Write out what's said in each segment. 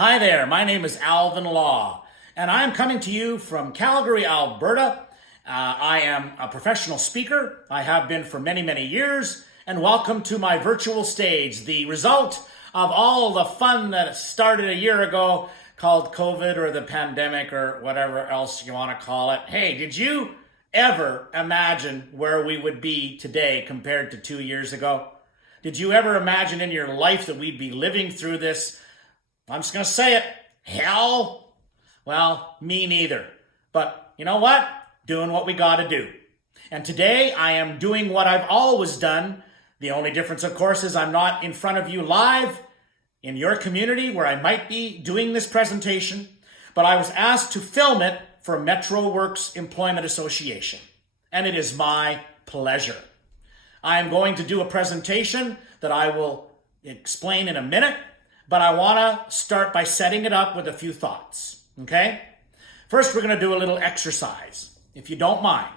Hi there, my name is Alvin Law, and I'm coming to you from Calgary, Alberta. I am a professional speaker. I have been for many, many years, and welcome to my virtual stage, the result of all the fun that started a year ago called COVID or the pandemic or whatever else you want to call it. Hey, did you ever imagine where we would be today compared to 2 years ago? Did you ever imagine in your life that we'd be living through this, I'm just going to say it, hell? Well, me neither. But you know what? Doing what we got to do. And today I am doing what I've always done. The only difference, of course, is I'm not in front of you live in your community where I might be doing this presentation, but I was asked to film it for MetroWorks Employment Association, and it is my pleasure. I am going to do a presentation that I will explain in a minute, but I want to start by setting it up with a few thoughts, okay? First, we're going to do a little exercise, if you don't mind.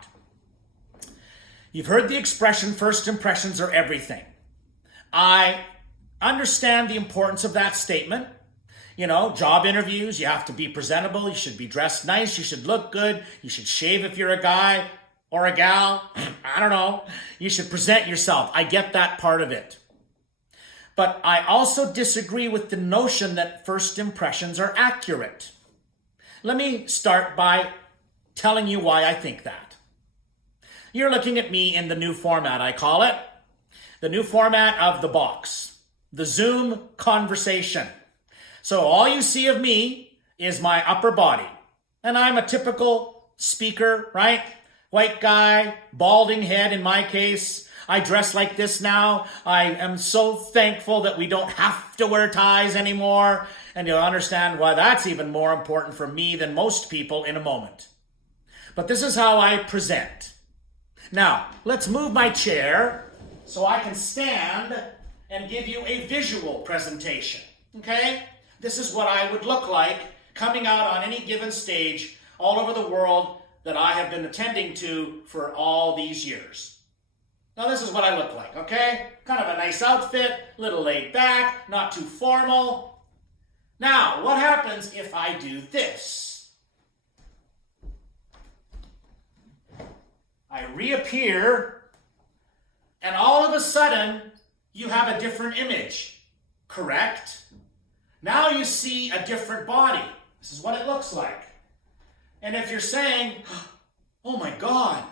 You've heard the expression, first impressions are everything. I understand the importance of that statement. You know, job interviews, you have to be presentable, you should be dressed nice, you should look good, you should shave if you're a guy or a gal, I don't know. You should present yourself. I get that part of it. But I also disagree with the notion that first impressions are accurate. Let me start by telling you why I think that. You're looking at me in the new format, I call it. The new format of the box. The Zoom conversation. So all you see of me is my upper body. And I'm a typical speaker, right? White guy, balding head in my case. I dress like this now. I am so thankful that we don't have to wear ties anymore. And you'll understand why that's even more important for me than most people in a moment. But this is how I present. Now, let's move my chair so I can stand and give you a visual presentation. Okay? This is what I would look like coming out on any given stage all over the world that I have been attending to for all these years. Now this is what I look like, okay? Kind of a nice outfit, a little laid back, not too formal. Now, what happens if I do this? I reappear, and all of a sudden, you have a different image, correct? Now you see a different body. This is what it looks like. And if you're saying, oh my God,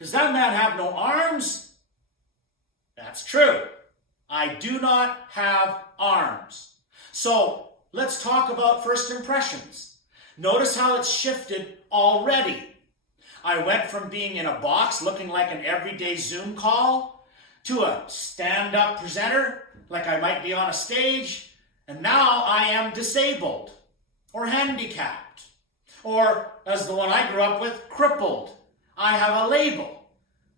does that man have no arms? That's true. I do not have arms. So let's talk about first impressions. Notice how it's shifted already. I went from being in a box looking like an everyday Zoom call to a stand-up presenter like I might be on a stage, and now I am disabled or handicapped. Or, as the one I grew up with, crippled. I have a label.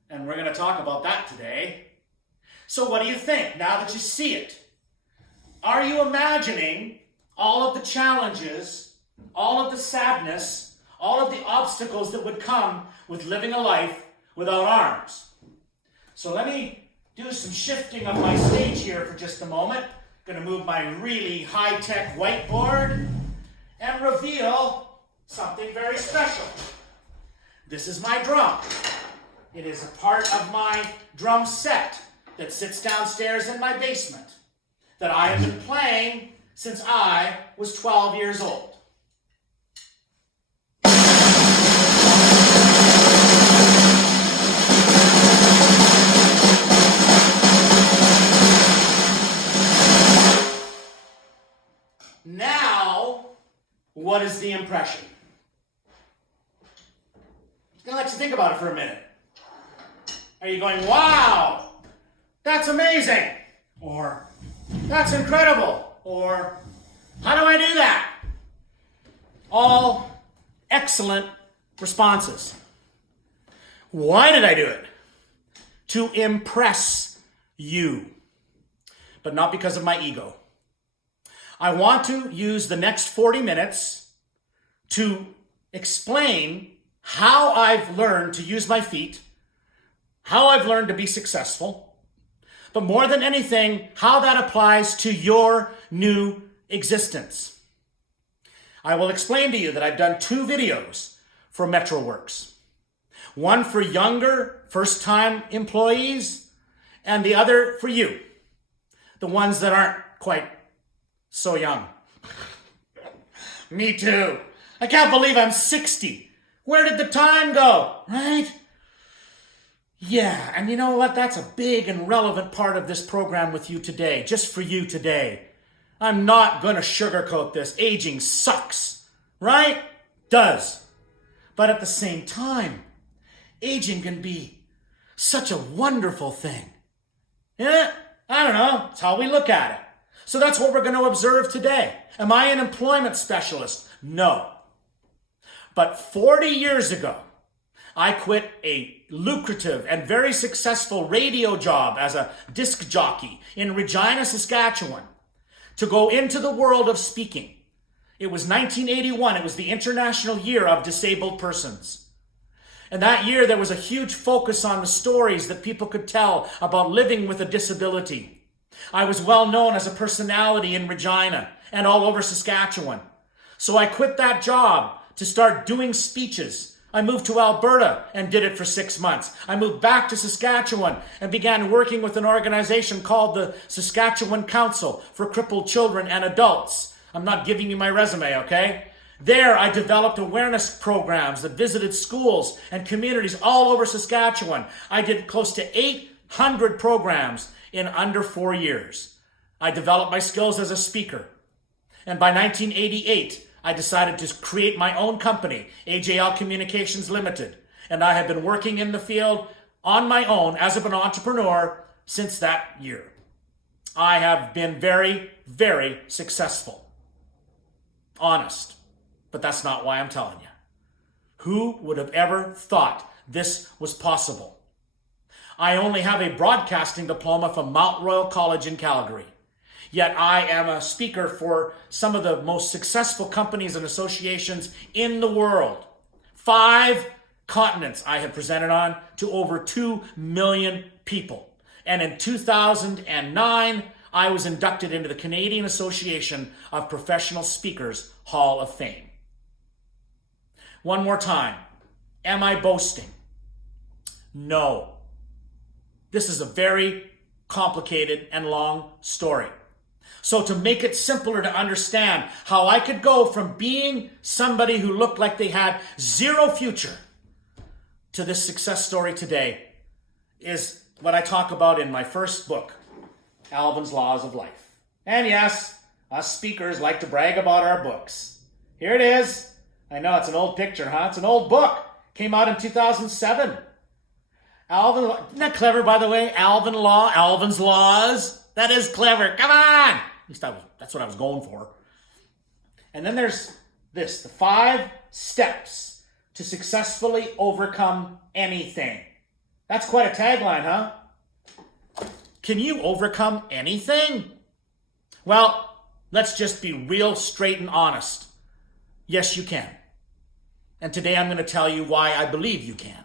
And we're going to talk about that today. So what do you think now that you see it? Are you imagining all of the challenges, all of the sadness, all of the obstacles that would come with living a life without arms? So let me do some shifting of my stage here for just a moment. Going to move my really high-tech whiteboard and reveal something very special. This is my drum. It is a part of my drum set that sits downstairs in my basement that I have been playing since I was 12 years old. Now, what is the impression? I'm going to let you think about it for a minute. Are you going, wow, that's amazing? Or, that's incredible? Or, how do I do that? All excellent responses. Why did I do it? To impress you, but not because of my ego. I want to use the next 40 minutes to explain how I've learned to use my feet, how I've learned to be successful, but more than anything, how that applies to your new existence. I will explain to you that I've done 2 videos for MetroWorks. One for younger, first-time employees, and the other for you, the ones that aren't quite so young. Me too. I can't believe I'm 60. Where did the time go, right? Yeah, and you know what? That's a big and relevant part of this program with you today, just for you today. I'm not going to sugarcoat this. Aging sucks, right? Does. But at the same time, aging can be such a wonderful thing. Yeah, I don't know. It's how we look at it. So that's what we're going to observe today. Am I an employment specialist? No. But 40 years ago, I quit a lucrative and very successful radio job as a disc jockey in Regina, Saskatchewan, to go into the world of speaking. It was 1981. It was the International Year of Disabled Persons. And that year, there was a huge focus on the stories that people could tell about living with a disability. I was well known as a personality in Regina and all over Saskatchewan. So I quit that job to start doing speeches. I moved to Alberta and did it for 6 months. I moved back to Saskatchewan and began working with an organization called the Saskatchewan Council for Crippled Children and Adults. I'm not giving you my resume, okay? There, I developed awareness programs that visited schools and communities all over Saskatchewan. I did close to 800 programs in under 4 years. I developed my skills as a speaker. And by 1988, I decided to create my own company, AJL Communications Limited. And I have been working in the field on my own as an entrepreneur since that year. I have been very, very successful. Honest. But that's not why I'm telling you. Who would have ever thought this was possible? I only have a broadcasting diploma from Mount Royal College in Calgary. Yet I am a speaker for some of the most successful companies and associations in the world. 5 continents I have presented on to over 2 million people. And in 2009, I was inducted into the Canadian Association of Professional Speakers Hall of Fame. One more time. Am I boasting? No. This is a very complicated and long story. So to make it simpler to understand how I could go from being somebody who looked like they had zero future to this success story today is what I talk about in my first book, Alvin's Laws of Life. And yes, us speakers like to brag about our books. Here it is. I know it's an old picture, huh? It's an old book. Came out in 2007. Alvin, isn't that clever, by the way? Alvin's Laws. That is clever. Come on. At least that's what I was going for. And then there's this, the 5 steps to successfully overcome anything. That's quite a tagline, huh? Can you overcome anything? Well, let's just be real straight and honest. Yes, you can. And today I'm going to tell you why I believe you can.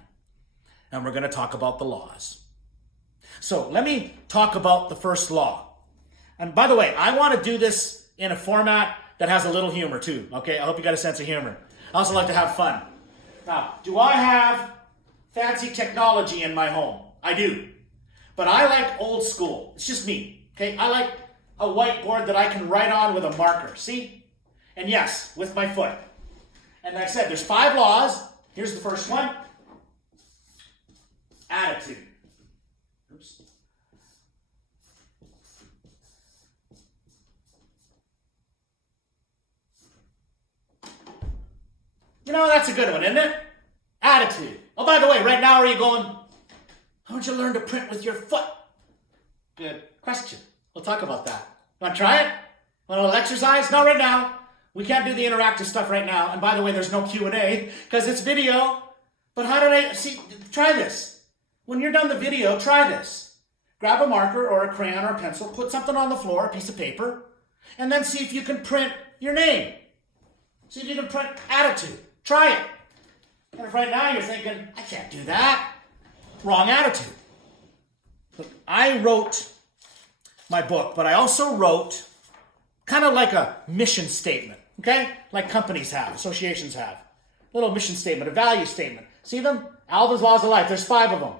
And we're going to talk about the laws. So let me talk about the first law. And by the way, I want to do this in a format that has a little humor too. Okay, I hope you got a sense of humor. I also like to have fun. Now, do I have fancy technology in my home? I do. But I like old school. It's just me. Okay, I like a whiteboard that I can write on with a marker. See? And yes, with my foot. And like I said, there's 5 laws. Here's the first one. Attitude. Oops. You know, that's a good one, isn't it? Attitude. Oh, by the way, right now, are you going, how don't you learn to print with your foot? Good question. We'll talk about that. Want to try it? Want a little exercise? Not right now. We can't do the interactive stuff right now. And by the way, there's no Q&A because it's video. But how did I, see, try this. When you're done the video, try this. Grab a marker or a crayon or a pencil, put something on the floor, a piece of paper, and then see if you can print your name. See if you can print attitude. Try it. And if right now you're thinking, I can't do that. Wrong attitude. Look, I wrote my book, but I also wrote kind of like a mission statement. Okay? Like companies have, associations have. Little mission statement, a value statement. See them? Alvin's Laws of Life. There's 5 of them.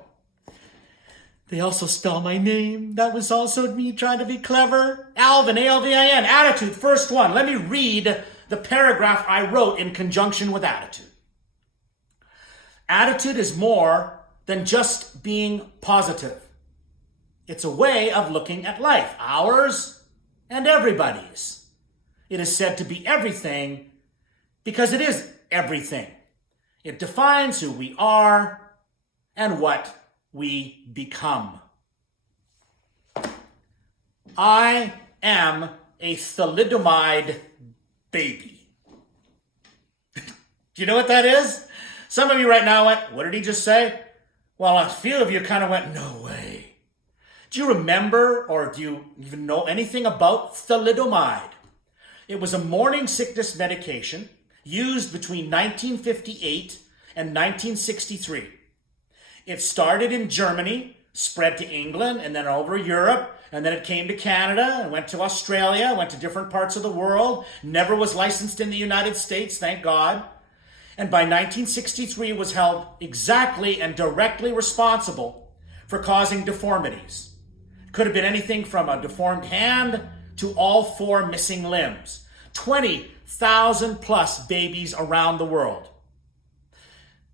They also spell my name. That was also me trying to be clever. Alvin, A-L-V-I-N. Attitude, first one. Let me read the paragraph I wrote in conjunction with attitude. Attitude is more than just being positive. It's a way of looking at life, ours and everybody's. It is said to be everything because it is everything. It defines who we are and what we become. I am a thalidomide baby. Do you know what that is? Some of you right now went, what did he just say? Well, a few of you kind of went, no way. Do you remember or do you even know anything about thalidomide? It was a morning sickness medication used between 1958 and 1963. It started in Germany, spread to England, and then over Europe, and then it came to Canada, and went to Australia, went to different parts of the world, never was licensed in the United States, thank God. And by 1963 was held exactly and directly responsible for causing deformities. It could have been anything from a deformed hand to all 4 missing limbs. 20,000 plus babies around the world.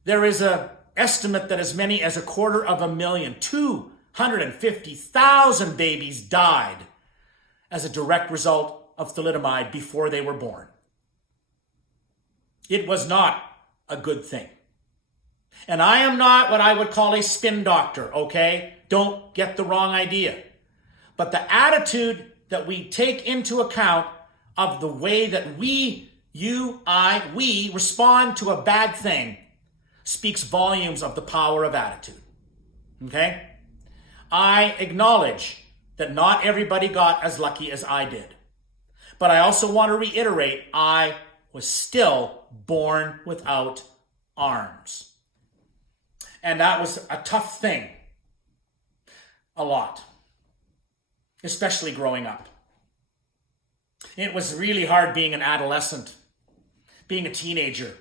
There is an estimate that as many as 250,000, 250,000 babies died as a direct result of thalidomide before they were born. It was not a good thing. And I am not what I would call a spin doctor, okay? Don't get the wrong idea. But the attitude that we take into account of the way that we respond to a bad thing speaks volumes of the power of attitude. Okay? I acknowledge that not everybody got as lucky as I did. But I also want to reiterate, I was still born without arms. And that was a tough thing. A lot. Especially growing up. It was really hard being an adolescent, being a teenager,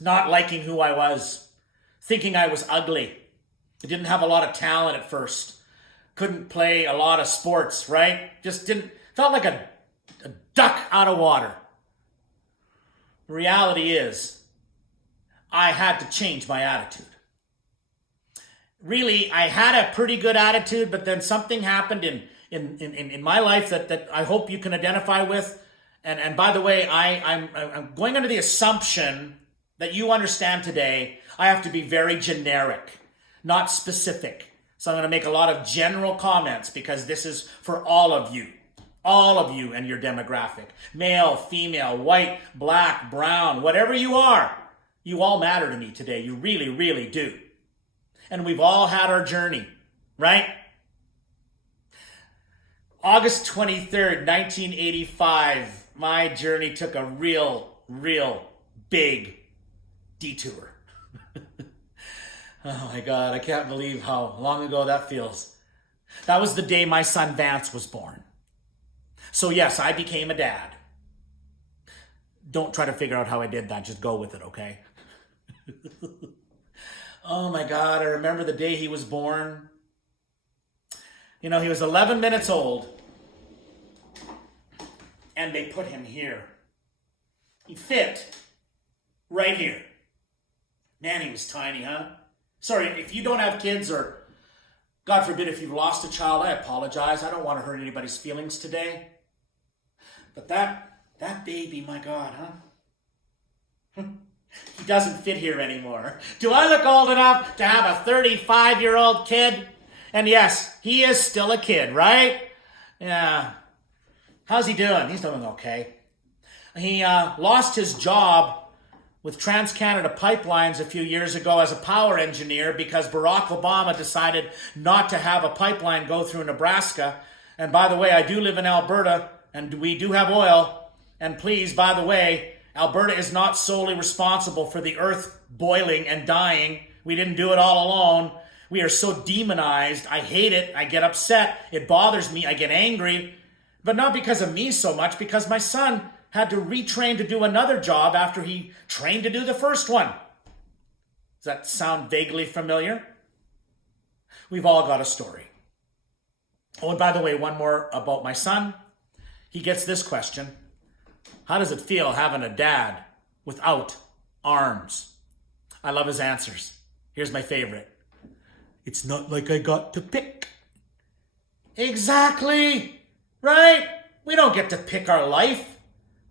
not liking who I was, thinking I was ugly. I didn't have a lot of talent at first. Couldn't play a lot of sports, right? Felt like a duck out of water. The reality is, I had to change my attitude. Really, I had a pretty good attitude, but then something happened in my life that I hope you can identify with. And by the way, I'm going under the assumption that you understand today, I have to be very generic, not specific. So I'm going to make a lot of general comments because this is for all of you and your demographic. Male, female, white, black, brown, whatever you are, you all matter to me today. You really, really do. And we've all had our journey, right? August 23rd, 1985, my journey took a real big detour. Oh my God, I can't believe how long ago that feels. That was the day my son Vance was born. So yes, I became a dad. Don't try to figure out how I did that, just go with it, okay? Oh my God, I remember the day he was born. You know, he was 11 minutes old, and they put him here. He fit right here. Man, he was tiny, huh? Sorry, if you don't have kids, or God forbid if you've lost a child, I apologize. I don't want to hurt anybody's feelings today. But that baby, my God, huh? He doesn't fit here anymore. Do I look old enough to have a 35-year-old kid? And yes, he is still a kid, right? Yeah. How's he doing? He's doing okay. He lost his job with TransCanada Pipelines a few years ago as a power engineer because Barack Obama decided not to have a pipeline go through Nebraska. And by the way, I do live in Alberta, and we do have oil. And please, by the way, Alberta is not solely responsible for the earth boiling and dying. We didn't do it all alone. We are so demonized. I hate it. I get upset. It bothers me. I get angry. But not because of me so much, because my son had to retrain to do another job after he trained to do the first one. Does that sound vaguely familiar? We've all got a story. Oh, and by the way, one more about my son. He gets this question. How does it feel having a dad without arms? I love his answers. Here's my favorite. It's not like I got to pick. Exactly, right? We don't get to pick our life.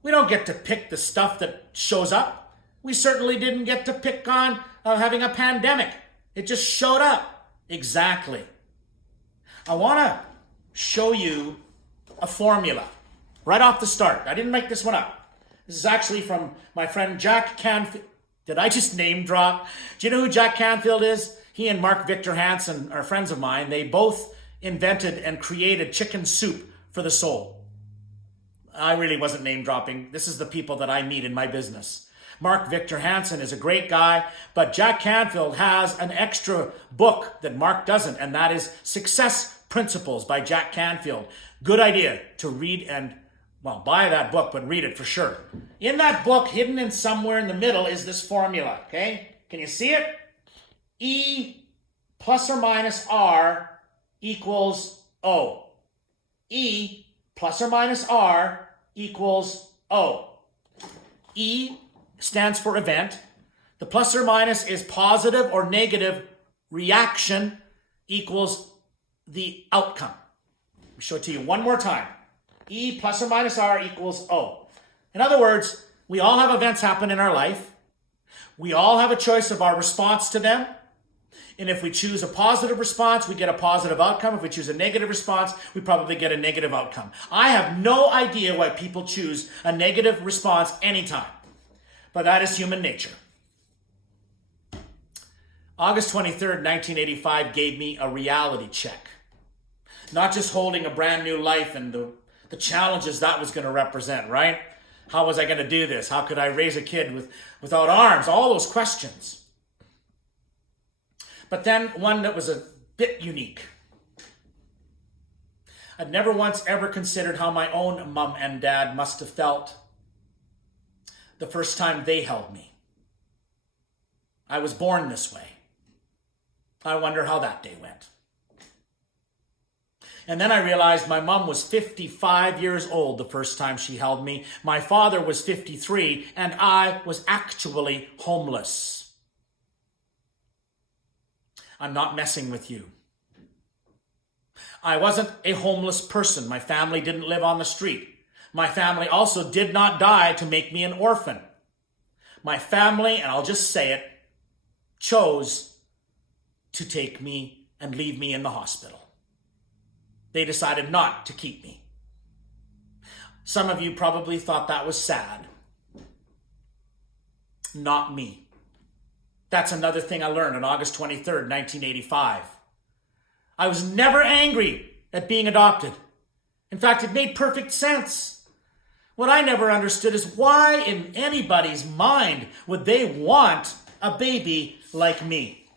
We don't get to pick the stuff that shows up. We certainly didn't get to pick on having a pandemic. It just showed up. Exactly. I want to show you a formula right off the start. I didn't make this one up. This is actually from my friend Jack Canfield. Did I just name drop? Do you know who Jack Canfield is? He and Mark Victor Hansen are friends of mine. They both invented and created chicken soup for the soul. I really wasn't name dropping. This is the people that I meet in my business. Mark Victor Hansen is a great guy, but Jack Canfield has an extra book that Mark doesn't, and that is Success Principles by Jack Canfield. Good idea to read and, well, buy that book, but read it for sure. In that book, hidden in somewhere in the middle, is this formula, okay? Can you see it? E plus or minus R equals O. E plus or minus R equals O. E stands for event. The plus or minus is positive or negative reaction equals the outcome. I'll show it to you one more time. E plus or minus R equals O. In other words, we all have events happen in our life. We all have a choice of our response to them. And if we choose a positive response, we get a positive outcome. If we choose a negative response, we probably get a negative outcome. I have no idea why people choose a negative response anytime. But that is human nature. August 23rd, 1985 gave me a reality check. Not just holding a brand new life and the challenges that was going to represent, right? How was I going to do this? How could I raise a kid without arms? All those questions. But then one that was a bit unique. I'd never once ever considered how my own mom and dad must have felt the first time they held me. I was born this way. I wonder how that day went. And then I realized my mom was 55 years old the first time she held me. My father was 53, and I was actually homeless. I'm not messing with you. I wasn't a homeless person. My family didn't live on the street. My family also did not die to make me an orphan. My family, and I'll just say it, chose to take me and leave me in the hospital. They decided not to keep me. Some of you probably thought that was sad. Not me. That's another thing I learned on August 23rd, 1985. I was never angry at being adopted. In fact, it made perfect sense. What I never understood is why in anybody's mind would they want a baby like me?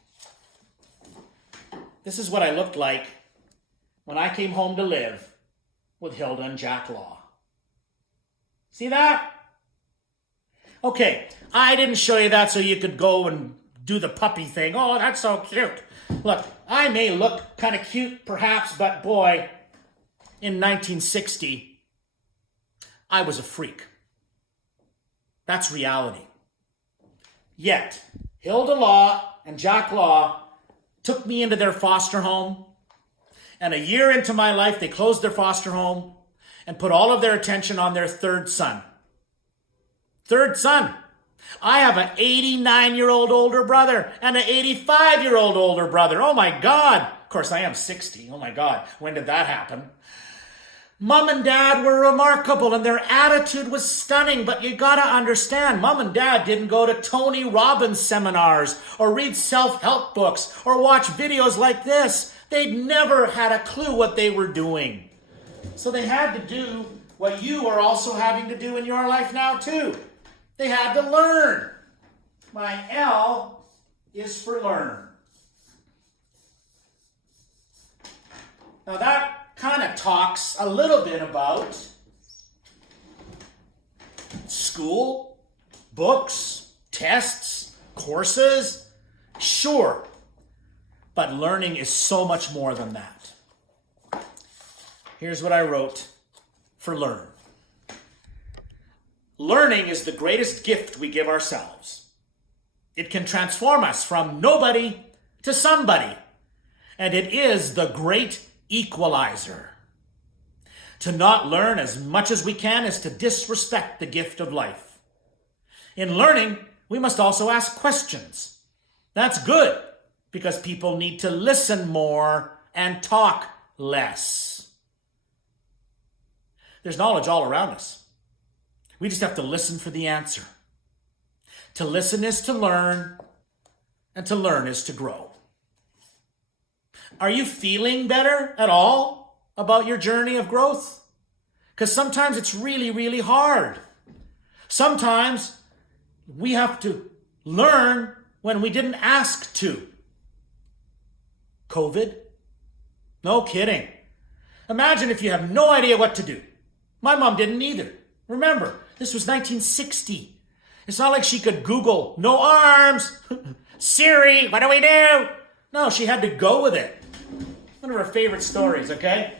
This is what I looked like when I came home to live with Hilda and Jack Law. See that? Okay, I didn't show you that so you could go and do the puppy thing. Oh, that's so cute. Look, I may look kind of cute perhaps, but boy, in 1960, I was a freak. That's reality. Yet, Hilda Law and Jack Law took me into their foster home, and a year into my life, they closed their foster home and put all of their attention on their third son. Third son. I have an 89-year-old older brother and an 85-year-old older brother. Oh my God. Of course, I am 60. Oh my God. When did that happen? Mom and Dad were remarkable and their attitude was stunning, but you gotta understand, Mom and Dad didn't go to Tony Robbins seminars or read self-help books or watch videos like this. They'd never had a clue what they were doing. So they had to do what you are also having to do in your life now too. They had to learn. My L is for learn. Now that kind of talks a little bit about School, books, tests, courses, sure. But learning is so much more than that. Here's what I wrote for learn. Learning is the greatest gift we give ourselves. It can transform us from nobody to somebody. And it is the great equalizer. To not learn as much as we can is to disrespect the gift of life. In learning, we must also ask questions. That's good, because people need to listen more and talk less. There's knowledge all around us. We just have to listen for the answer. To listen is to learn, and to learn is to grow. Are you feeling better at all about your journey of growth? Because sometimes it's really, really hard. Sometimes we have to learn when we didn't ask to. COVID? No kidding. Imagine if you have no idea what to do. My mom didn't either. Remember, this was 1960. It's not like she could Google, no arms, Siri, what do we do? No, she had to go with it. One of her favorite stories, okay?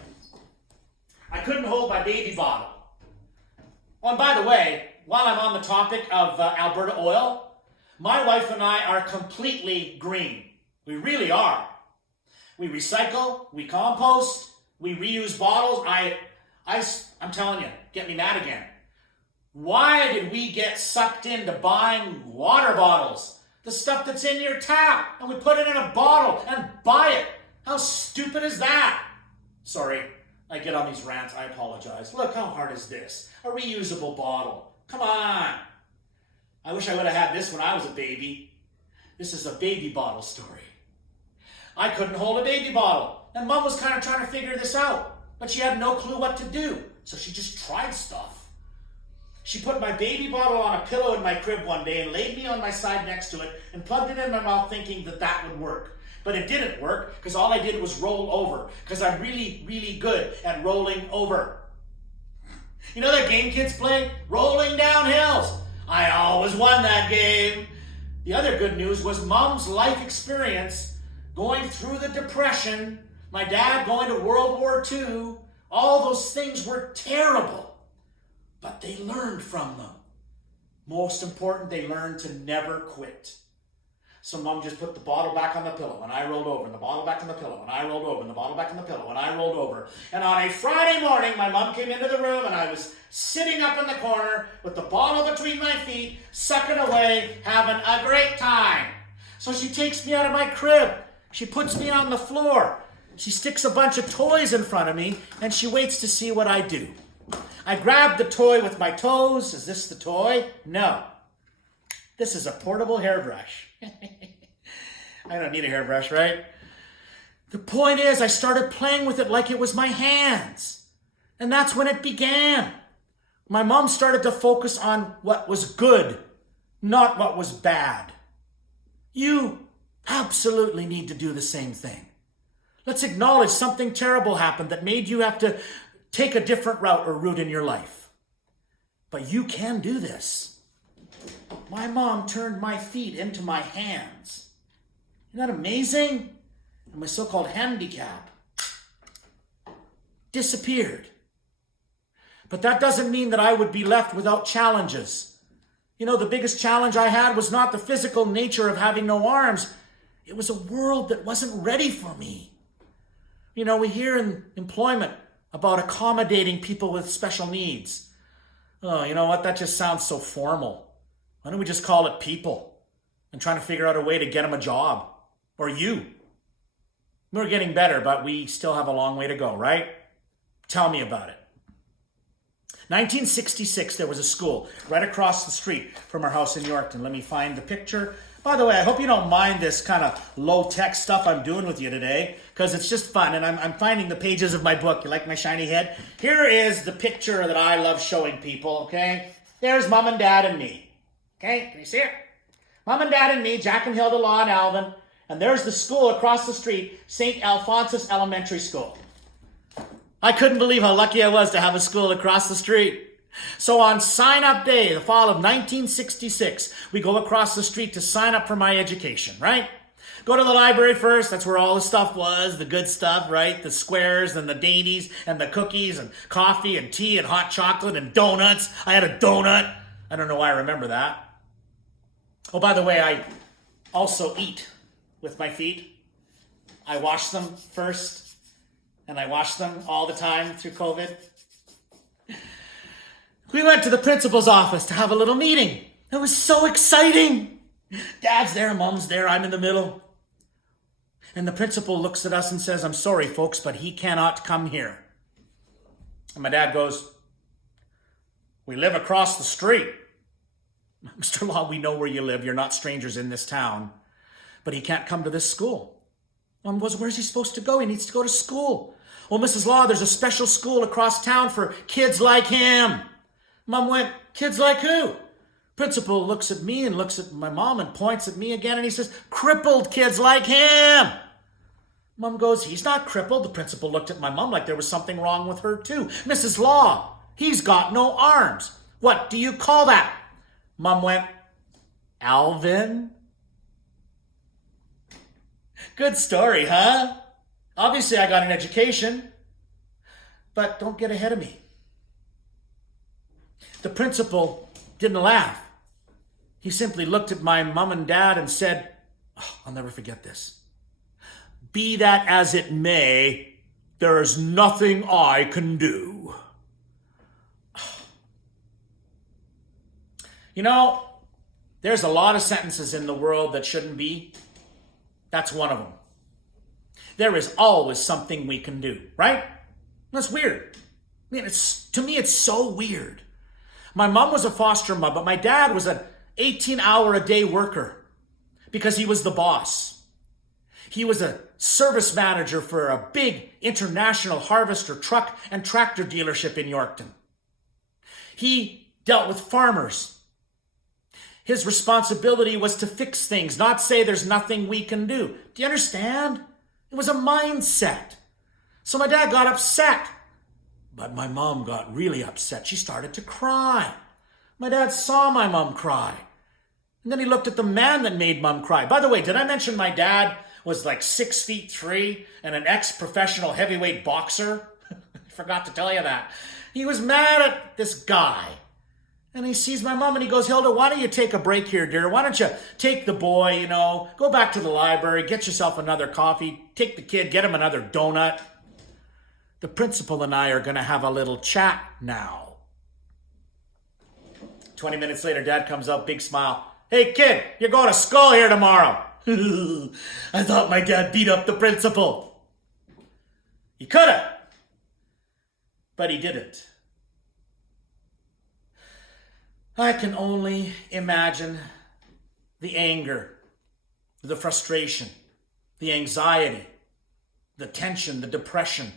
I couldn't hold my baby bottle. Oh, and by the way, while I'm on the topic of Alberta oil, my wife and I are completely green. We really are. We recycle, we compost, we reuse bottles. I'm telling you, get me mad again. Why did we get sucked into buying water bottles? The stuff that's in your tap, and we put it in a bottle and buy it. How stupid is that? Sorry, I get on these rants, I apologize. Look, how hard is this? A reusable bottle. Come on. I wish I would have had this when I was a baby. This is a baby bottle story. I couldn't hold a baby bottle, and Mom was kind of trying to figure this out, but she had no clue what to do, so she just tried stuff. She put my baby bottle on a pillow in my crib one day and laid me on my side next to it and plugged it in my mouth thinking that that would work. But it didn't work because all I did was roll over, because I'm really, really good at rolling over. You know that game kids play? Rolling down hills. I always won that game. The other good news was Mom's life experience, going through the Depression, my dad going to World War II, all those things were terrible. But they learned from them. Most important, they learned to never quit. So Mom just put the bottle back on the pillow, and I rolled over, and the bottle back on the pillow, and I rolled over, and the bottle back on the pillow, and I rolled over. And on a Friday morning, my mom came into the room, and I was sitting up in the corner with the bottle between my feet, sucking away, having a great time. So she takes me out of my crib. She puts me on the floor. She sticks a bunch of toys in front of me, and she waits to see what I do. I grab the toy with my toes. Is this the toy? No. This is a portable hairbrush. I don't need a hairbrush, right? The point is, I started playing with it like it was my hands. And that's when it began. My mom started to focus on what was good, not what was bad. You absolutely need to do the same thing. Let's acknowledge something terrible happened that made you have to take a different route in your life. But you can do this. My mom turned my feet into my hands. Isn't that amazing? And my so-called handicap disappeared. But that doesn't mean that I would be left without challenges. You know, the biggest challenge I had was not the physical nature of having no arms. It was a world that wasn't ready for me. You know, we hear in employment about accommodating people with special needs. Oh, you know what? That just sounds so formal. Why don't we just call it people and trying to figure out a way to get them a job? Or you. We're getting better, but we still have a long way to go, right? Tell me about it. 1966, there was a school right across the street from our house in Yorkton. Let me find the picture. By the way, I hope you don't mind this kind of low-tech stuff I'm doing with you today, because it's just fun, and I'm finding the pages of my book. You like my shiny head? Here is the picture that I love showing people, okay? There's Mom and Dad and me. Okay, can you see it? Mom and Dad and me, Jack and Hilda, Law and Alvin, and there's the school across the street, St. Alphonsus Elementary School. I couldn't believe how lucky I was to have a school across the street. So on sign-up day, the fall of 1966, we go across the street to sign up for my education, right? Go to the library first. That's where all the stuff was, the good stuff, right? The squares and the dainties and the cookies and coffee and tea and hot chocolate and donuts. I had a donut. I don't know why I remember that. Oh, by the way, I also eat with my feet. I wash them first, and I wash them all the time through COVID. We went to the principal's office to have a little meeting. It was so exciting. Dad's there, Mom's there, I'm in the middle. And the principal looks at us and says, "I'm sorry, folks, but he cannot come here." And my dad goes, "We live across the street." "Mr. Law, we know where you live. You're not strangers in this town. But he can't come to this school." Mom goes, "Where's he supposed to go? He needs to go to school." "Well, Mrs. Law, there's a special school across town for kids like him." Mom went, "Kids like who?" Principal looks at me and looks at my mom and points at me again and he says, "Crippled kids like him." Mom goes, "He's not crippled." The principal looked at my mom like there was something wrong with her too. "Mrs. Law, he's got no arms. What do you call that?" Mom went, "Alvin." Good story, huh? Obviously I got an education, but don't get ahead of me. The principal didn't laugh. He simply looked at my mom and dad and said, I'll never forget this. "Be that as it may, there is nothing I can do." You know, there's a lot of sentences in the world that shouldn't be. That's one of them. There is always something we can do, right? That's weird. I mean, to me, it's so weird. My mom was a foster mom, but my dad was an 18-hour-a-day worker because he was the boss. He was a service manager for a big international harvester truck and tractor dealership in Yorkton. He dealt with farmers. His responsibility was to fix things, not say there's nothing we can do. Do you understand? It was a mindset. So my dad got upset. But my mom got really upset. She started to cry. My dad saw my mom cry. And then he looked at the man that made mom cry. By the way, did I mention my dad was like 6'3" and an ex-professional heavyweight boxer? I forgot to tell you that. He was mad at this guy. And he sees my mom and he goes, "Hilda, why don't you take a break here, dear? Why don't you take the boy, go back to the library, get yourself another coffee, take the kid, get him another donut. The principal and I are going to have a little chat now." 20 minutes later, Dad comes up, big smile. "Hey, kid, you're going to school here tomorrow." I thought my dad beat up the principal. He could have, but he didn't. I can only imagine the anger, the frustration, the anxiety, the tension, the depression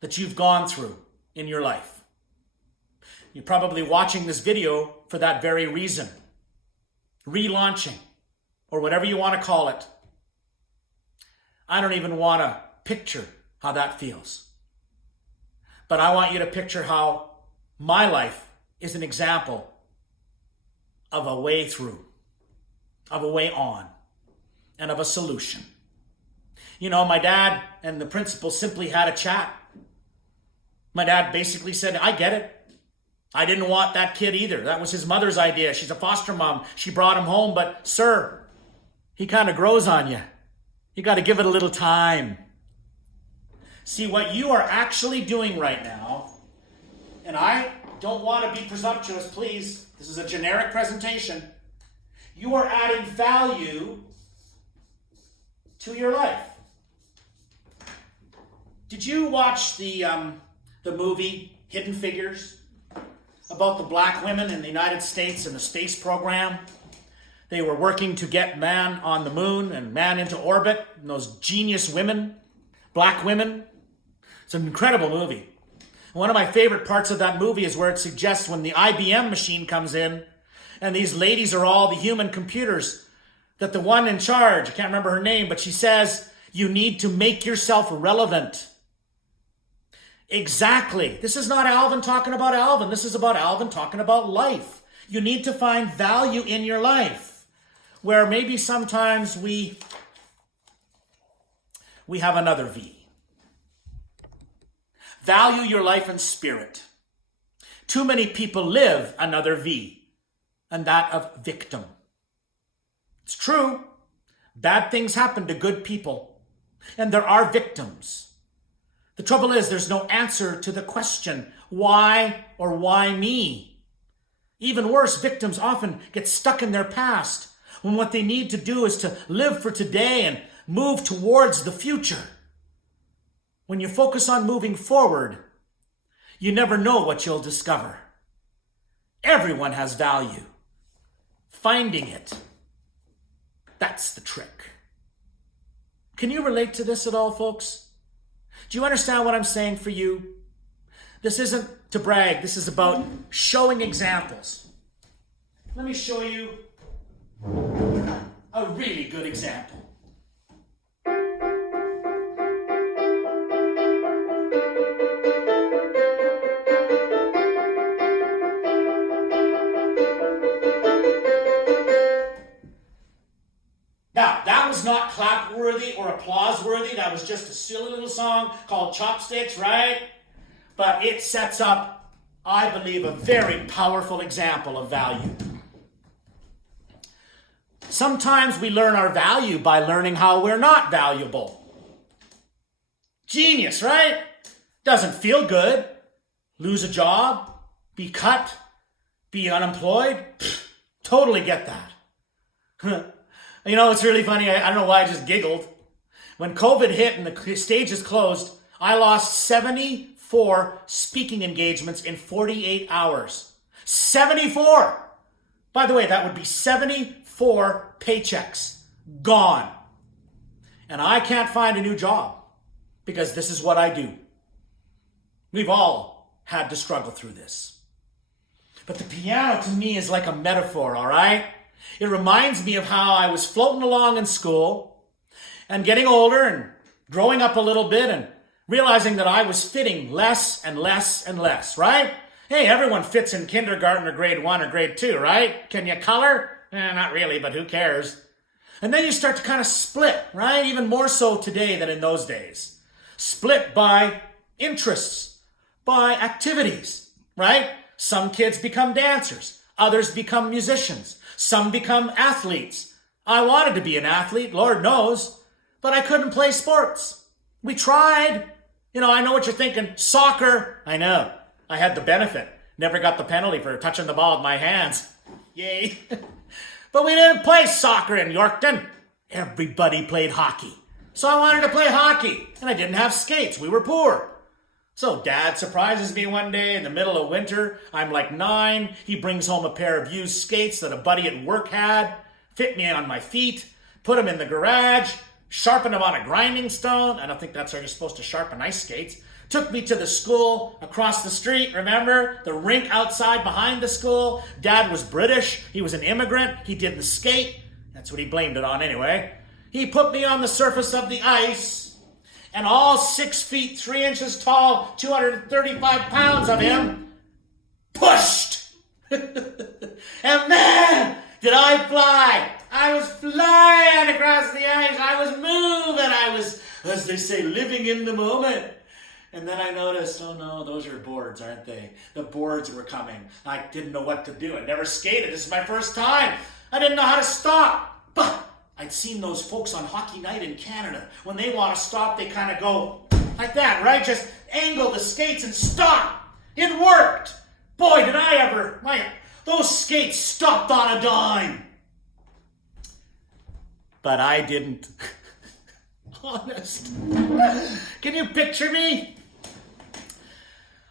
that you've gone through in your life. You're probably watching this video for that very reason. Relaunching, or whatever you want to call it. I don't even want to picture how that feels. But I want you to picture how my life is an example of a way through, of a way on, and of a solution. My dad and the principal simply had a chat. My dad basically said, "I get it. I didn't want that kid either. That was his mother's idea. She's a foster mom. She brought him home, but sir, he kind of grows on you. You got to give it a little time." See, what you are actually doing right now, and I don't want to be presumptuous, please. This is a generic presentation. You are adding value to your life. Did you watch the movie Hidden Figures about the black women in the United States in the space program? They were working to get man on the moon and man into orbit, and those genius women, black women. It's an incredible movie. One of my favorite parts of that movie is where it suggests when the IBM machine comes in and these ladies are all the human computers, that the one in charge, I can't remember her name, but she says, "You need to make yourself relevant." Exactly. This is not Alvin talking about Alvin. This is about Alvin talking about life. You need to find value in your life, where maybe sometimes we have another V. Value your life and spirit. Too many people live another V, and that of victim. It's true. Bad things happen to good people, and there are victims. The trouble is there's no answer to the question, why or why me? Even worse, victims often get stuck in their past when what they need to do is to live for today and move towards the future. When you focus on moving forward, you never know what you'll discover. Everyone has value. Finding it, that's the trick. Can you relate to this at all, folks? Do you understand what I'm saying for you? This isn't to brag. This is about showing examples. Let me show you a really good example. Now, that was not clap-worthy or applause-worthy. That was just a silly little song called Chopsticks, right? But it sets up, I believe, a very powerful example of value. Sometimes we learn our value by learning how we're not valuable. Genius, right? Doesn't feel good. Lose a job, be cut, be unemployed. Pfft, totally get that. You know, it's really funny. I don't know why I just giggled. When COVID hit and the stages closed, I lost 74 speaking engagements in 48 hours. 74! By the way, that would be 74 paychecks gone. And I can't find a new job because this is what I do. We've all had to struggle through this. But the piano to me is like a metaphor, all right? It reminds me of how I was floating along in school and getting older and growing up a little bit and realizing that I was fitting less and less and less, right? Hey, everyone fits in kindergarten or grade 1 or grade 2, right? Can you color? Not really, but who cares? And then you start to kind of split, right? Even more so today than in those days. Split by interests, by activities, right? Some kids become dancers. Others become musicians. Some become athletes. I wanted to be an athlete, Lord knows, but I couldn't play sports. We tried. You know, I know what you're thinking. Soccer. I know. I had the benefit. Never got the penalty for touching the ball with my hands. Yay. But we didn't play soccer in Yorkton. Everybody played hockey. So I wanted to play hockey, and I didn't have skates. We were poor. So Dad surprises me one day in the middle of winter. I'm like 9. He brings home a pair of used skates that a buddy at work had, fit me on my feet, put them in the garage, sharpened them on a grinding stone. I don't think that's how you're supposed to sharpen ice skates. Took me to the school across the street, remember? The rink outside behind the school. Dad was British. He was an immigrant. He didn't skate. That's what he blamed it on anyway. He put me on the surface of the ice, and all 6 feet 3 inches tall, 235 pounds of him, pushed. And man, did I fly. I was flying across the ice. I was moving. I was, as they say, living in the moment. And then I noticed, oh no, those are boards, aren't they? The boards were coming. I didn't know what to do. I never skated. This is my first time. I didn't know how to stop. But I'd seen those folks on Hockey Night in Canada. When they want to stop, they kind of go like that, right? Just angle the skates and stop. It worked. Boy, did I ever. Those skates stopped on a dime. But I didn't. Honest. Can you picture me?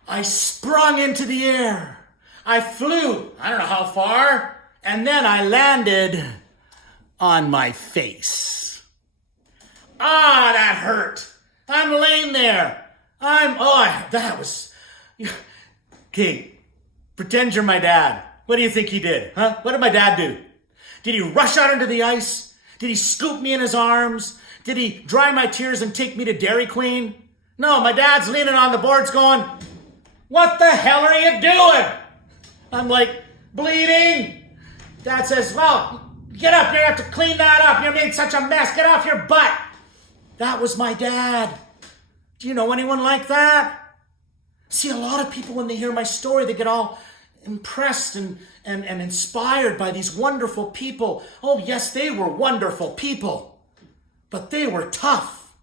I sprung into the air. I flew, I don't know how far, and then I landed on my face. Ah, that hurt. I'm laying there. That was... Okay, pretend you're my dad. What do you think he did? Huh? What did my dad do? Did he rush out into the ice? Did he scoop me in his arms? Did he dry my tears and take me to Dairy Queen? No, my dad's leaning on the boards going, "What the hell are you doing?" I'm like, "Bleeding." Dad says, "Well, get up. You have to clean that up. You made such a mess. Get off your butt." That was my dad. Do you know anyone like that? See, a lot of people, when they hear my story, they get all impressed and inspired by these wonderful people. Oh, yes, they were wonderful people, but they were tough.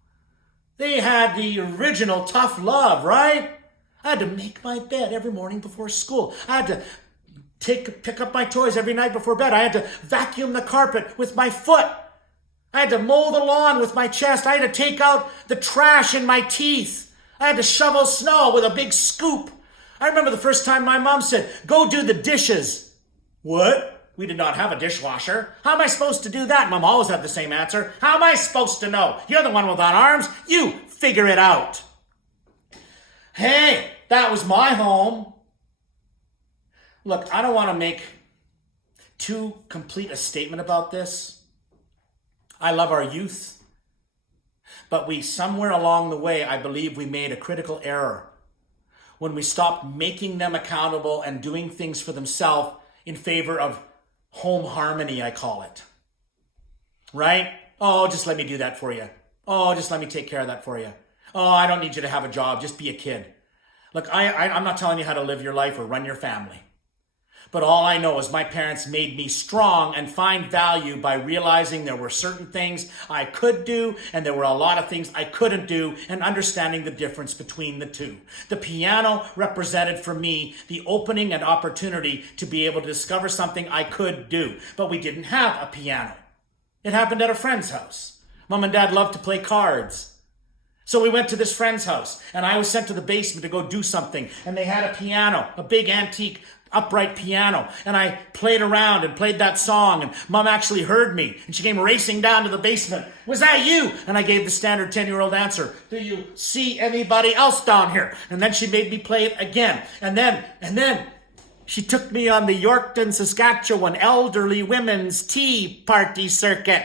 They had the original tough love, right? I had to make my bed every morning before school. I had to pick up my toys every night before bed. I had to vacuum the carpet with my foot. I had to mow the lawn with my chest. I had to take out the trash in my teeth. I had to shovel snow with a big scoop. I remember the first time my mom said, "Go do the dishes." What? We did not have a dishwasher. How am I supposed to do that? Mom always had the same answer. How am I supposed to know? You're the one without arms. You figure it out. Hey, that was my home. Look, I don't want to make too complete a statement about this. I love our youth, but we somewhere along the way, I believe we made a critical error when we stopped making them accountable and doing things for themselves in favor of home harmony, I call it. Right? "Oh, just let me do that for you. Oh, just let me take care of that for you. Oh, I don't need you to have a job. Just be a kid." Look, I'm not telling you how to live your life or run your family. But all I know is my parents made me strong and find value by realizing there were certain things I could do and there were a lot of things I couldn't do, and understanding the difference between the two. The piano represented for me the opening and opportunity to be able to discover something I could do. But we didn't have a piano. It happened at a friend's house. Mom and Dad loved to play cards. So we went to this friend's house, and I was sent to the basement to go do something. And they had a piano, a big antique upright piano, and I played around and played that song, and Mom actually heard me, and she came racing down to the basement. "Was that you?" And I gave the standard 10-year-old answer. "Do you see anybody else down here?" And then she made me play it again. And then she took me on the Yorkton, Saskatchewan elderly women's tea party circuit.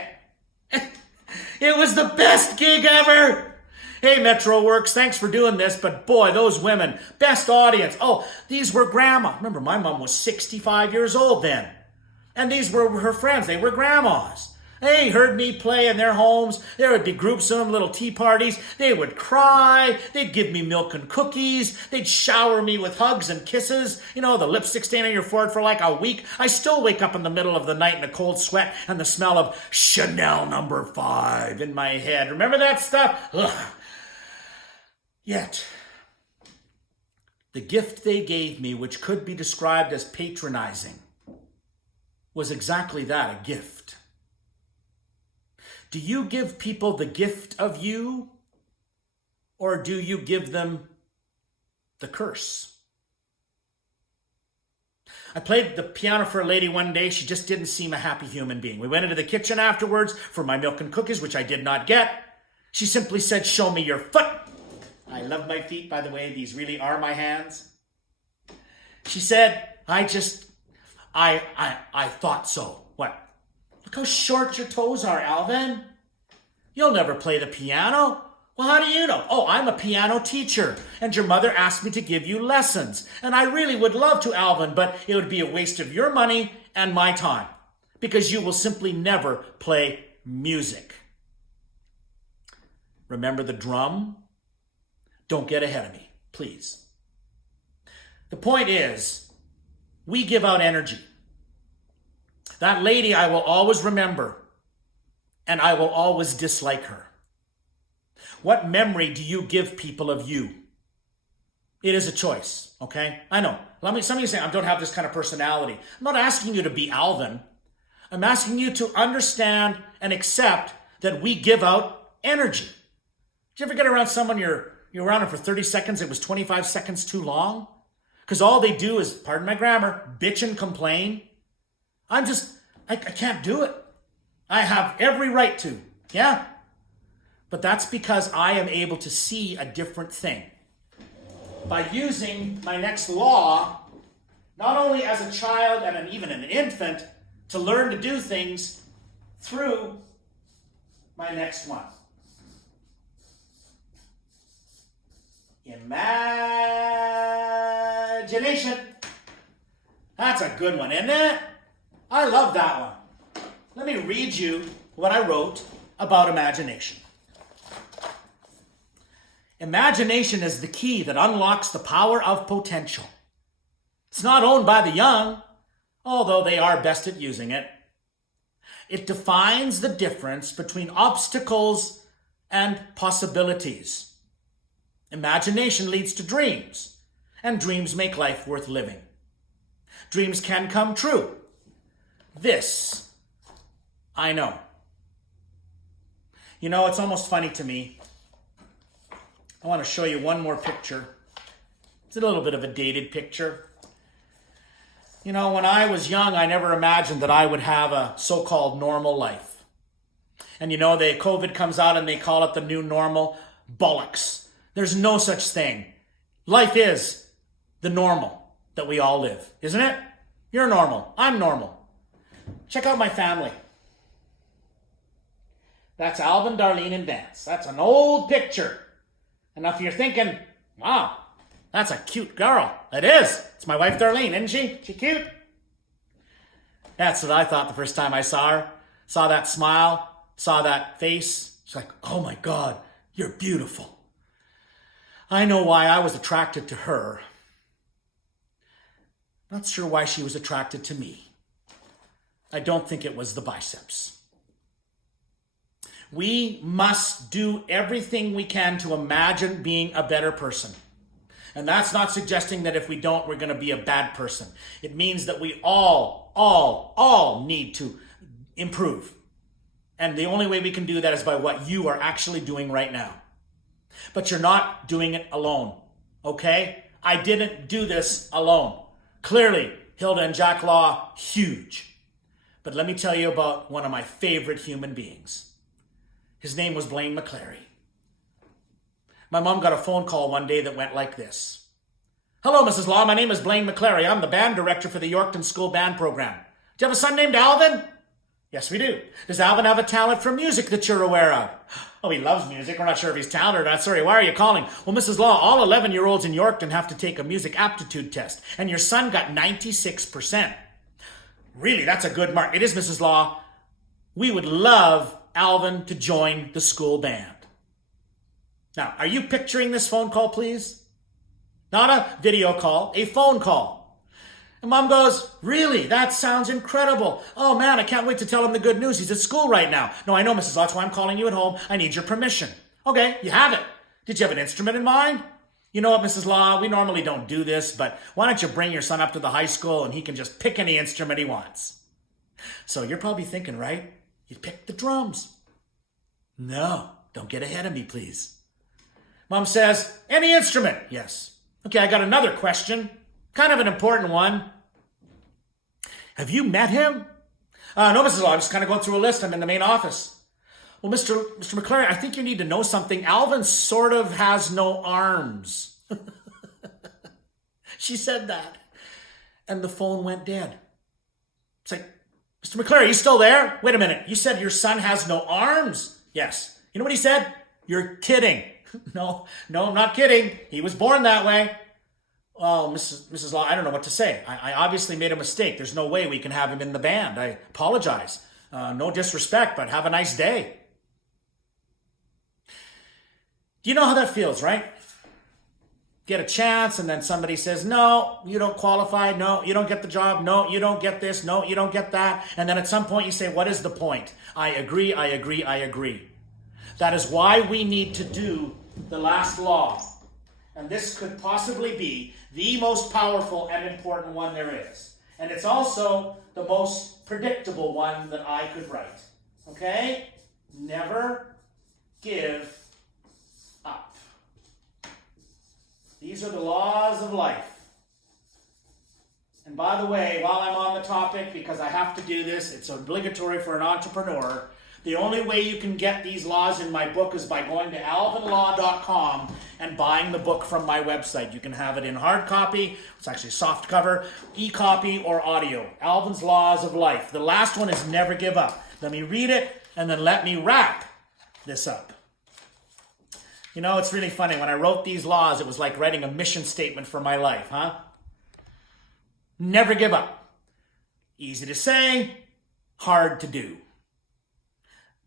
It was the best gig ever. Hey, MetroWorks, thanks for doing this, but boy, those women, best audience. Oh, these were grandma. Remember, my mom was 65 years old then. And these were her friends. They were grandmas. They heard me play in their homes. There would be groups of them, little tea parties. They would cry. They'd give me milk and cookies. They'd shower me with hugs and kisses. You know, the lipstick stain on your forehead for like a week. I still wake up in the middle of the night in a cold sweat and the smell of Chanel No. 5 in my head. Remember that stuff? Ugh. Yet, the gift they gave me, which could be described as patronizing, was exactly that, a gift. Do you give people the gift of you, or do you give them the curse? I played the piano for a lady one day. She just didn't seem a happy human being. We went into the kitchen afterwards for my milk and cookies, which I did not get. She simply said, "Show me your foot." I love my feet, by the way. These really are my hands. She said, I thought so. What? Look how short your toes are, Alvin. You'll never play the piano. Well, how do you know? Oh, I'm a piano teacher, and your mother asked me to give you lessons. And I really would love to, Alvin, but it would be a waste of your money and my time, because you will simply never play music. Remember the drum? Don't get ahead of me, please. The point is, we give out energy. That lady I will always remember, and I will always dislike her. What memory do you give people of you? It is a choice, okay? I know. Some of you say, I don't have this kind of personality. I'm not asking you to be Alvin. I'm asking you to understand and accept that we give out energy. Did you ever get around someone you're around them for 30 seconds, it was 25 seconds too long? Because all they do is, pardon my grammar, bitch and complain. I can't do it. I have every right to, yeah? But that's because I am able to see a different thing. By using my next law, not only as a child and even an infant, to learn to do things through my next one. Imagination. That's a good one, isn't it? I love that one. Let me read you what I wrote about imagination. Imagination is the key that unlocks the power of potential. It's not owned by the young, although they are best at using it. It defines the difference between obstacles and possibilities. Imagination leads to dreams, and dreams make life worth living. Dreams can come true. This, I know. You know, it's almost funny to me. I want to show you one more picture. It's a little bit of a dated picture. You know, when I was young, I never imagined that I would have a so-called normal life. And you know, the COVID comes out and they call it the new normal. Bollocks. There's no such thing. Life is the normal that we all live, isn't it? You're normal. I'm normal. Check out my family. That's Alvin, Darlene, and Vance. That's an old picture. And if you're thinking, wow, that's a cute girl. It is. It's my wife, Darlene, isn't she? She cute? That's what I thought the first time I saw her. Saw that smile, saw that face. She's like, oh my God, you're beautiful. I know why I was attracted to her. Not sure why she was attracted to me. I don't think it was the biceps. We must do everything we can to imagine being a better person. And that's not suggesting that if we don't, we're going to be a bad person. It means that we all need to improve. And the only way we can do that is by what you are actually doing right now. But you're not doing it alone, okay? I didn't do this alone. Clearly, Hilda and Jack Law, huge. But let me tell you about one of my favorite human beings. His name was Blaine McClary. My mom got a phone call one day that went like this. Hello, Mrs. Law. My name is Blaine McClary. I'm the band director for the Yorkton School Band Program. Do you have a son named Alvin? Yes, we do. Does Alvin have a talent for music that you're aware of? Oh, he loves music. We're not sure if he's talented or not. Sorry, why are you calling? Well, Mrs. Law, all 11-year-olds in Yorkton have to take a music aptitude test, and your son got 96%. Really, that's a good mark. It is, Mrs. Law. We would love Alvin to join the school band. Now, are you picturing this phone call, please? Not a video call, a phone call. And Mom goes, really? That sounds incredible. Oh man, I can't wait to tell him the good news. He's at school right now. No, I know, Mrs. Law, that's why I'm calling you at home. I need your permission. Okay, you have it. Did you have an instrument in mind? You know what, Mrs. Law, we normally don't do this, but why don't you bring your son up to the high school and he can just pick any instrument he wants? So you're probably thinking, right? You picked the drums. No, don't get ahead of me, please. Mom says, any instrument? Yes. Okay, I got another question. Kind of an important one. Have you met him? No, Mrs. Law, I'm just kind of going through a list. I'm in the main office. Well, Mr. McClary, I think you need to know something. Alvin sort of has no arms. She said that. And the phone went dead. It's like, Mr. McClary, are you still there? Wait a minute. You said your son has no arms? Yes. You know what he said? You're kidding. No, I'm not kidding. He was born that way. Oh, Mrs. Law, I don't know what to say. I obviously made a mistake. There's no way we can have him in the band. I apologize. No disrespect, but have a nice day. Do you know how that feels, right? Get a chance and then somebody says, no, you don't qualify. No, you don't get the job. No, you don't get this. No, you don't get that. And then at some point you say, what is the point? I agree. That is why we need to do the last law. And this could possibly be the most powerful and important one there is. And it's also the most predictable one that I could write. Okay? Never give up. These are the laws of life. And by the way, while I'm on the topic, because I have to do this, it's obligatory for an entrepreneur. The only way you can get these laws in my book is by going to alvinlaw.com and buying the book from my website. You can have it in hard copy, it's actually soft cover, e-copy, or audio. Alvin's Laws of Life. The last one is never give up. Let me read it, and then let me wrap this up. You know, it's really funny. When I wrote these laws, it was like writing a mission statement for my life, huh? Never give up. Easy to say, hard to do.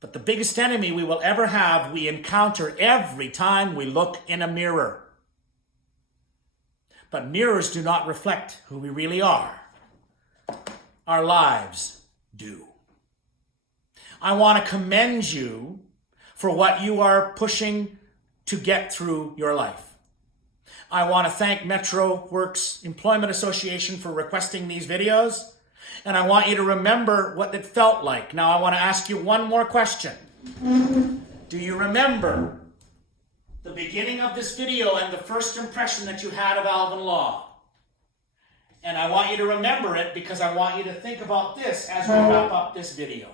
But the biggest enemy we will ever have, we encounter every time we look in a mirror. But mirrors do not reflect who we really are. Our lives do. I want to commend you for what you are pushing to get through your life. I want to thank MetroWorks Employment Association for requesting these videos. And I want you to remember what it felt like. Now I want to ask you one more question. Do you remember the beginning of this video and the first impression that you had of Alvin Law? And I want you to remember it because I want you to think about this as we wrap up this video.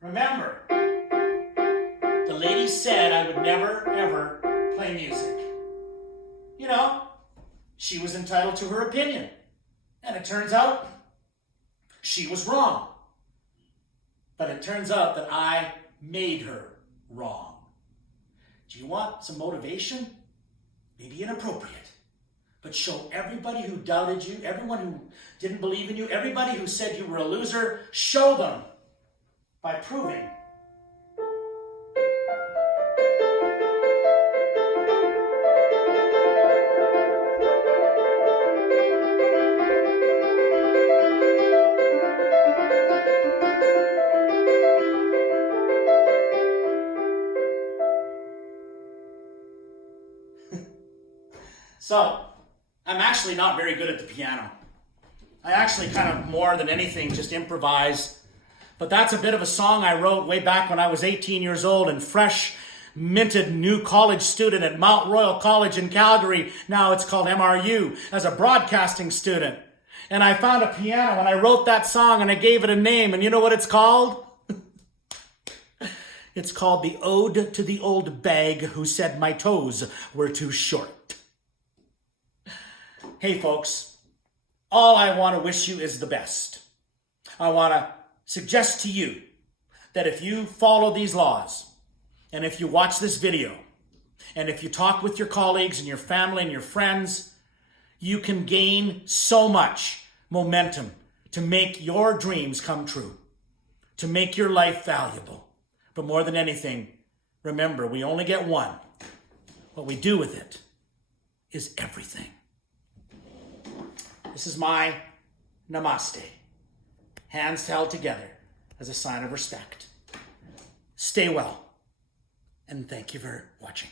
Remember, the lady said I would never, ever play music. You know, she was entitled to her opinion. And it turns out she was wrong. But it turns out that I made her wrong. Do you want some motivation? Maybe inappropriate. But show everybody who doubted you, everyone who didn't believe in you, everybody who said you were a loser, show them by proving So, I'm actually not very good at the piano. I actually kind of, more than anything, just improvise. But that's a bit of a song I wrote way back when I was 18 years old and fresh, minted new college student at Mount Royal College in Calgary. Now it's called MRU, as a broadcasting student. And I found a piano and I wrote that song and I gave it a name. And you know what it's called? It's called The Ode to the Old Bag Who Said My Toes Were Too Short. Hey folks, all I want to wish you is the best. I want to suggest to you that if you follow these laws, and if you watch this video, and if you talk with your colleagues and your family and your friends, you can gain so much momentum to make your dreams come true, to make your life valuable. But more than anything, remember, we only get one. What we do with it is everything. This is my namaste. Hands held together as a sign of respect. Stay well, and thank you for watching.